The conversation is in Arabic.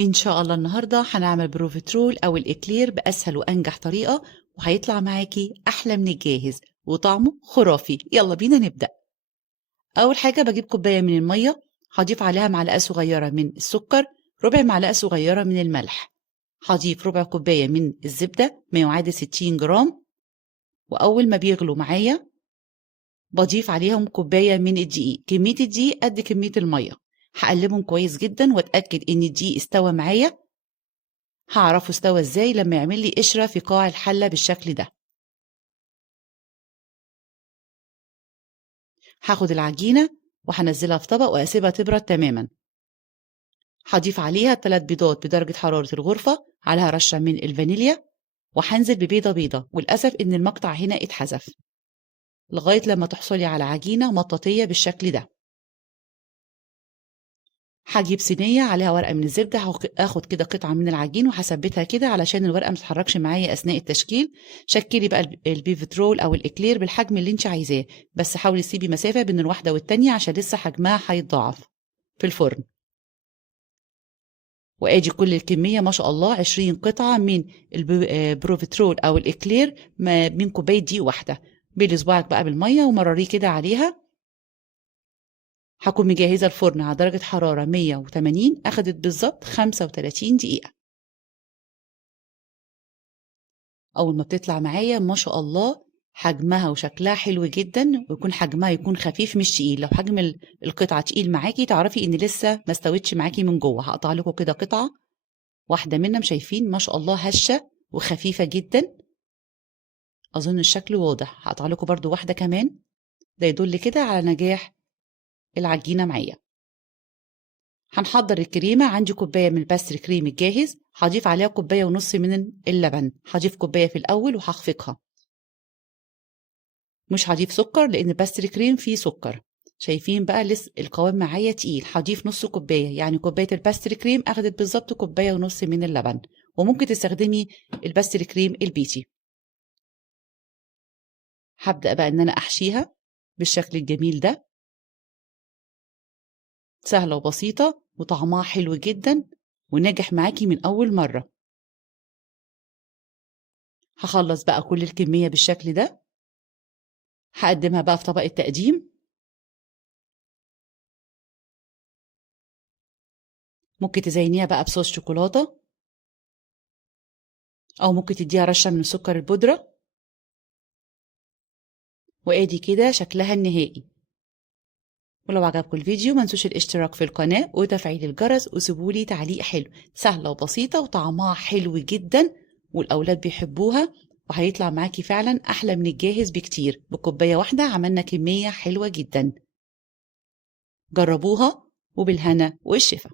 إن شاء الله النهاردة هنعمل بروفيترول أو الإكلير بأسهل وأنجح طريقة، وهيطلع معاكي أحلى من الجاهز وطعمه خرافي. يلا بينا نبدأ. أول حاجة بجيب كوباية من المية، هضيف عليها معلقة صغيرة من السكر، ربع معلقة صغيرة من الملح، هضيف ربع كوباية من الزبدة ما يعادل 60 جرام، وأول ما بيغلوا معايا بضيف عليهم كوباية من الدقيق. كمية الدقيق قد كمية المية. هقلبهم كويس جدا واتأكد إن الدقيق استوى معايا. هعرفه استوى ازاي؟ لما يعمل لي قشرة في قاع الحلة بالشكل ده. هاخد العجينة وهنزلها في طبق واسيبها تبرد تماما. هضيف عليها 3 بيضات بدرجة حرارة الغرفة، عليها رشة من الفانيليا، وهنزل ببيضة بيضة، والأسف إن المقطع هنا اتحذف، لغاية لما تحصلي على عجينة مطاطية بالشكل ده. هجيب صينية عليها ورقة من الزبدة، هاخد كده قطعة من العجين وهثبتها كده علشان الورقة ما تتحركش معايا أثناء التشكيل. شكلي بقى البيفترول أو الإكلير بالحجم اللي انت عايزاه، بس حاولي تسيبي مسافة بين الواحدة والتانية عشان لسه حجمها هيتضاعف في الفرن. وادي كل الكمية ما شاء الله 20 قطعة من البروفيترول أو الإكلير من كوباية دي واحدة. بيلي صباعك بقى بالمية ومرريه كده عليها. هكون مجهزة الفرن على درجة حرارة 180، أخدت بالظبط 35 دقيقة. أول ما بتطلع معايا ما شاء الله حجمها وشكلها حلو جدا، ويكون حجمها يكون خفيف مش تقيل. لو حجم القطعة تقيل معاكي تعرفي إن لسه ما استوتش معاكي من جوه. هقطع لكم كده قطعة واحدة منهم، شايفين ما شاء الله هشة وخفيفة جدا. أظن الشكل واضح. هقطع لكم برضو واحدة كمان، ده يدل كده على نجاح العجينة معايا. هنحضر الكريمة. عندي كوباية من الباستري كريم الجاهز، هضيف عليها كوباية ونص من اللبن. هضيف كوباية في الأول وهخفقها، مش هضيف سكر لأن الباستري كريم فيه سكر. شايفين بقى لسه القوام معايا تقيل. هضيف نص كوباية، يعني كوباية الباستري كريم أخدت بالظبط كوباية ونص من اللبن. وممكن تستخدمي الباستري كريم البيتي. هبدأ بقى إن أنا أحشيها بالشكل الجميل ده. سهلة وبسيطة وطعمها حلو جدا وناجح معاكي من أول مرة. هخلص بقى كل الكمية بالشكل ده. هقدمها بقى في طبق التقديم. ممكن تزينيها بقى بصوص شوكولاتة، أو ممكن تديها رشة من سكر البودرة. وادي كده شكلها النهائي. ولو عجبكم الفيديو ما تنسوش الاشتراك في القناة وتفعيل الجرس، وسيبولي تعليق حلو. سهلة وبسيطة وطعمها حلو جدا والأولاد بيحبوها، وهيطلع معاكي فعلا أحلى من الجاهز بكتير. بكوباية واحدة عملنا كمية حلوة جدا. جربوها وبالهنا والشفا.